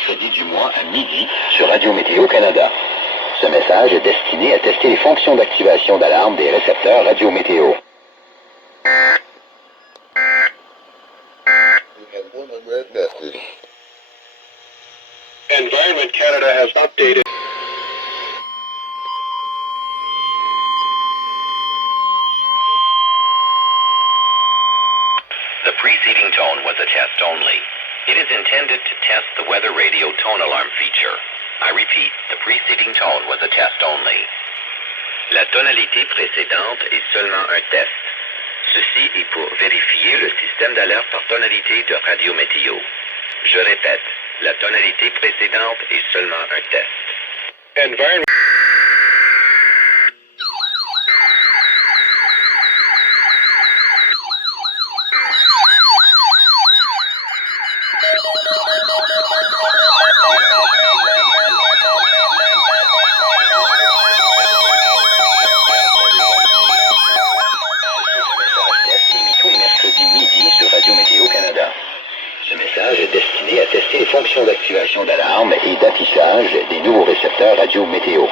mercredi du mois à midi sur Radio Météo Canada. Ce message est destiné à tester les fonctions d'activation d'alarme des récepteurs Radio Météo. Environment Canada has updated. The preceding tone was a test only. It is intended to test the weather radio tone alarm feature. I repeat, the preceding tone was a test only. La tonalité précédente est seulement un test. Ceci est pour vérifier le système d'alerte par tonalité de Radio Météo. Je répète, la tonalité précédente est seulement un test. Environment. Tous les mercredis midi sur Radio Météo Canada. Ce message est destiné à tester les fonctions d'activation d'alarme et d'affichage des nouveaux récepteurs Radio Météo.